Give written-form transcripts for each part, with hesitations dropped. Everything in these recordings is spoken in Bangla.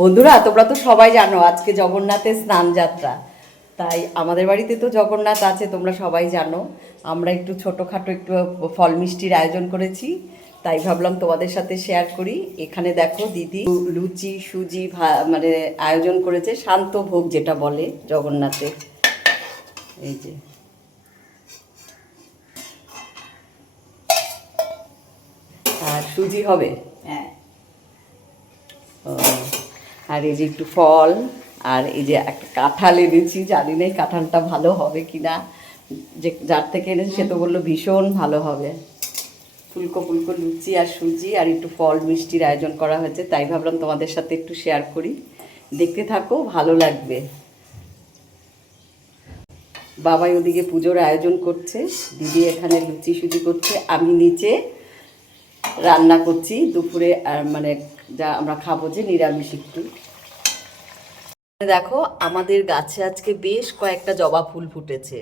বন্ধুরা, তোমরা তো সবাই জানো আজকে জগন্নাথের স্নান যাত্রা। তাই আমাদের বাড়িতে তো জগন্নাথ আছে, তোমরা সবাই জানো। আমরা একটু ছোটোখাটো একটু ফল মিষ্টির আয়োজন করেছি, তাই ভাবলাম তোমাদের সাথে শেয়ার করি। এখানে দেখো দিদি লুচি সুজি মানে আয়োজন করেছে, শান্ত ভোগ যেটা বলে জগন্নাথে। এই যে আর সুজি হবে। হ্যাঁ, ও, আর এই যে একটু ফল, আর এই যে একটা কাঁঠাল এনেছি, জানি না এই কাঁঠালটা ভালো হবে কিনা। যে যার থেকে এনেছি সে তো বললো ভীষণ ভালো হবে। ফুলকো ফুলকো লুচি আর সুজি আর একটু ফল মিষ্টির আয়োজন করা হয়েছে, তাই ভাবলাম তোমাদের সাথে একটু শেয়ার করি। দেখতে থাকো, ভালো লাগবে। বাবাই ওদিকে পুজোর আয়োজন করছে, দিদি এখানে লুচি সুজি করছে, আমি নিচে রান্না করছি দুপুরে। মানে যা আমরা খাবো, যে নিরামিষ একটু। দেখো আমাদের গাছে আজকে বেশ কয়েকটা জবা ফুল ফুটেছে।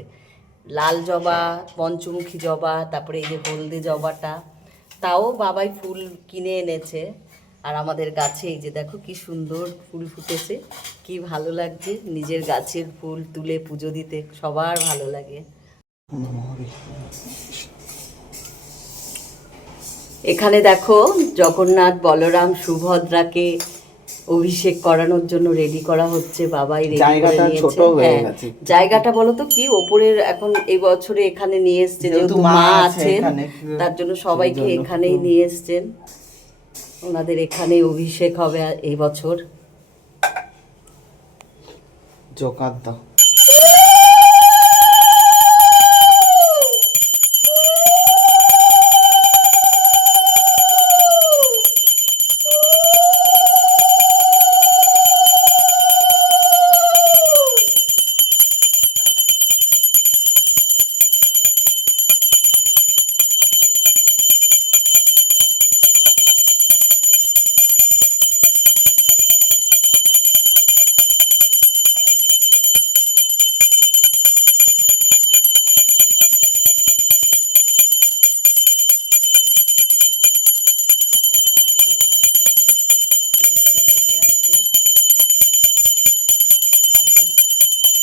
লাল জবা, পঞ্চমুখী জবা, তারপরে এই যে হলদে জবাটা। তাও বাবাই ফুল কিনে এনেছে। আর আমাদের গাছে এই যে দেখো কি সুন্দর ফুল ফুটেছে, কি ভালো লাগছে। নিজের গাছের ফুল তুলে পুজো দিতে সবার ভালো লাগে। এখানে দেখো জগন্নাথ বলরাম সুভদ্রাকে অভিষেক করানোর জন্য রেডি করা হচ্ছে, বাবাই রেডি করে নিয়েছে। হ্যাঁ, জায়গাটা বলো তো কি ওপরের, এখন এই বছরে এখানে নিয়ে এসছে, যেহেতু মা আছে তার জন্য সবাইকে এখানেই নিয়ে এসছেন। ওনাদের এখানেই অভিষেক হবে এই বছর। জোকাদ্দা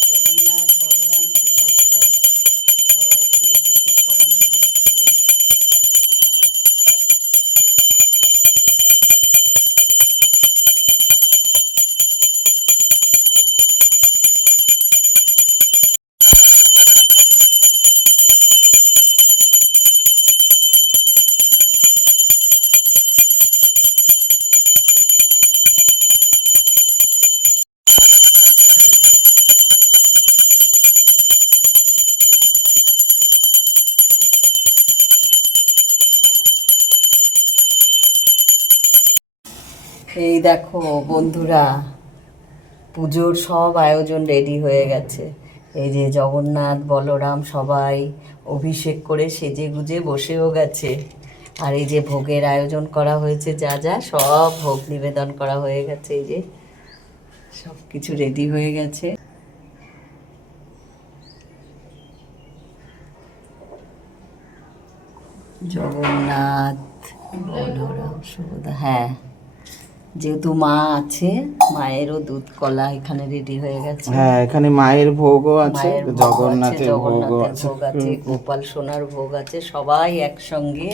জগন্নাথ বলরাম সুভদ্রা সবাইকে অভিষেক করানো হচ্ছে। এই দেখো বন্ধুরা, পুজোর সব আয়োজন রেডি হয়ে গেছে। এই যে জগন্নাথ বলরাম সবাই অভিষেক করে সেজে গুজে বসেও গেছে। আর এই যে ভোগের আয়োজন করা হয়েছে, যা যা সব ভোগ নিবেদন করা হয়ে গেছে। এই যে সব কিছু রেডি হয়ে গেছে। জগন্নাথ বলরাম সুভদ্রা, হ্যাঁ, যেহেতু মা আছে মায়েরও দুধ কলা এখানে রেডি হয়ে গেছে। হ্যাঁ, এখানে মায়ের ভোগও আছে, মায়ের ভোগ আছে, জগন্নাথের ভোগও জগন্নাথের আছে। ভোগ আছে, গোপাল সোনার ভোগ আছে, সবাই একসঙ্গে।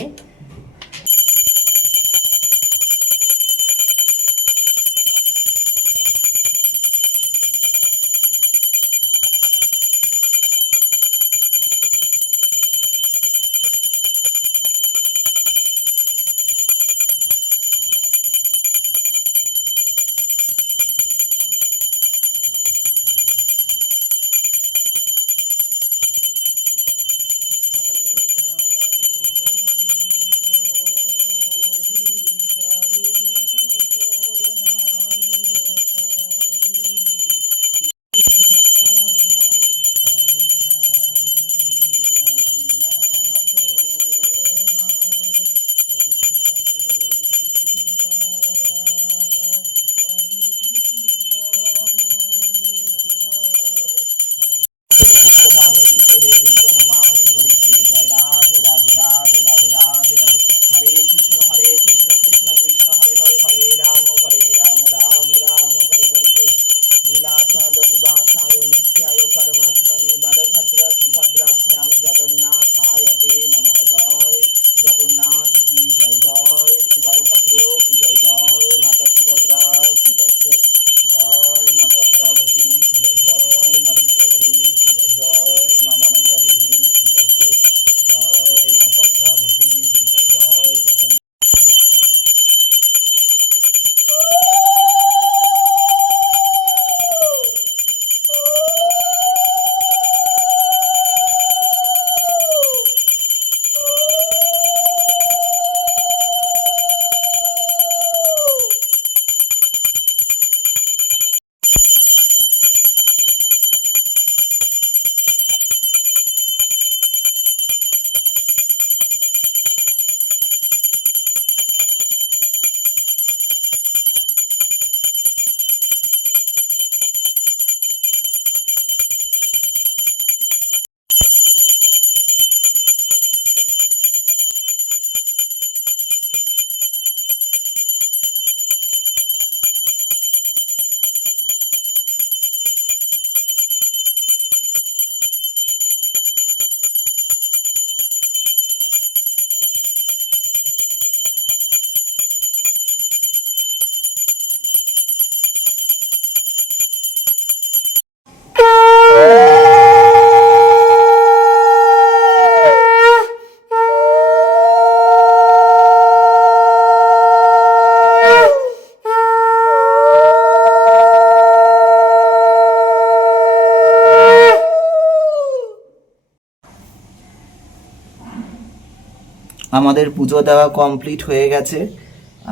আমাদের পুজো দেওয়া কমপ্লিট হয়ে গেছে।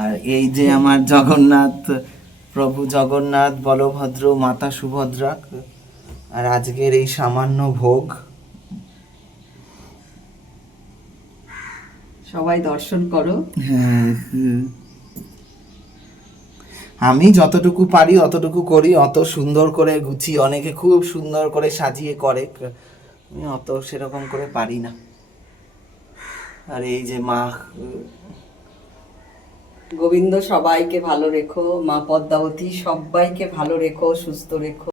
আর এই যে আমার জগন্নাথ, প্রভু জগন্নাথ, বলভদ্র, মাতা সুভদ্রা, আর আজকের এই সামান্য ভোগ। সবাই দর্শন করো। হ্যাঁ, আমি যতটুকু পারি অতটুকু করি, অত সুন্দর করে গুছিয়ে, অনেকে খুব সুন্দর করে সাজিয়ে করে, আমি অত সেরকম করে পারি না। আর এই যে মা, গোবিন্দ সবাইকে ভালো রেখো, মা পদ্মাবতী সবাইকে ভালো রেখো, সুস্থ রেখো।